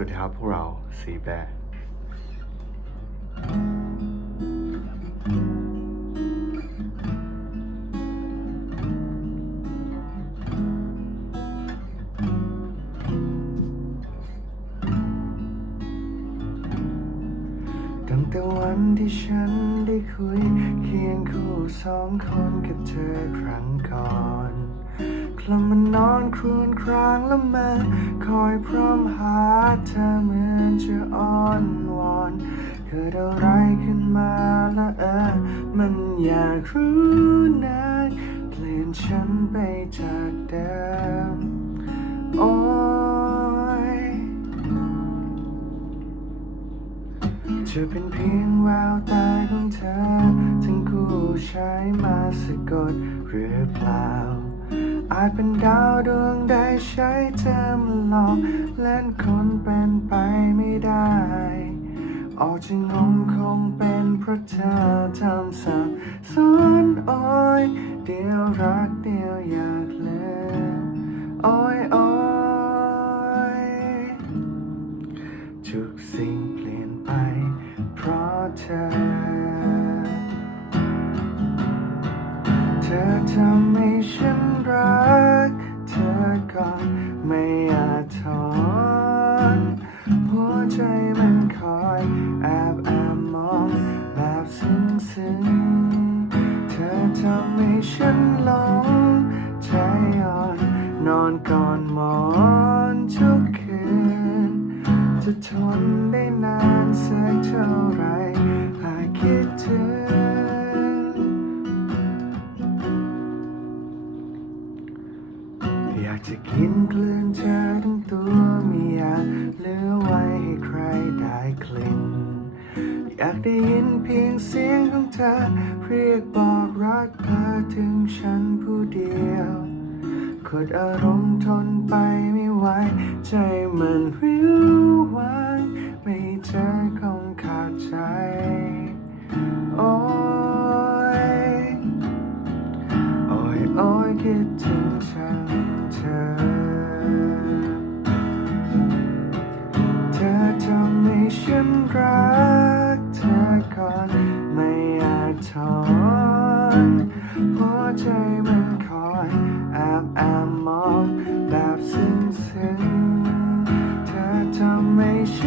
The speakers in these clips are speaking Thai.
วัสดีครับพวกเราสีแบร์ตั้งแต่วันที่ฉันได้คุย เคียงคู่สองคนกับเธอครั้งก่อน คลำมันนอนครวญครางและมาคอยพร้อมหาเธอเหมือนจะอ้อนวอนเกิดอะไรขึ้นมาละเออ มันอยากรู้นักเปลี่ยนฉันไปจากเดิมโอ้ยจะเป็นเพียงแววตาของเธอ ทั้งคู่ใช้มาสะกดหรือเปล่า อาจเป็นดาวดวงใดใช้เธอมาหลอกเล่นคนเป็นไปไม่ได้ ออกจะงงคงเป็นเพราะเธอทำสับสนโอ้ยเดียวรักเดียวอยากเลืมโอ้ยโอ้ยทุกสิ่งเปลี่ยนไปเพราะเธอ เธอทำให้ฉัน ซึ้งเธอทำให้ฉันหลงใจอ่อนนอนก่อนหมอนทุกคืน จะทนได้นานสักเท่าไรหากคิดถึง อยากจะกินกลืนเธอทั้งตัวไม่อยากเหลือไว้ให้ ได้ยินเพียงเสียงของเธอ เรียกบอกรักเธอถึงฉันผู้เดียวกดอารมณ์ทนไปไม่ไหว ใจมันวิววังไม่เจอคงขาดใจ โอ้ย โอ้ย โอ้ยคิดถึงฉัน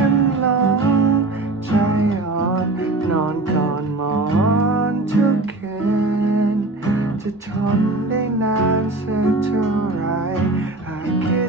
ฉันหลงใจอ่อนนอนก่อนหมอนทุกคืนจะทนได้นานสักเท่าไรหากคิด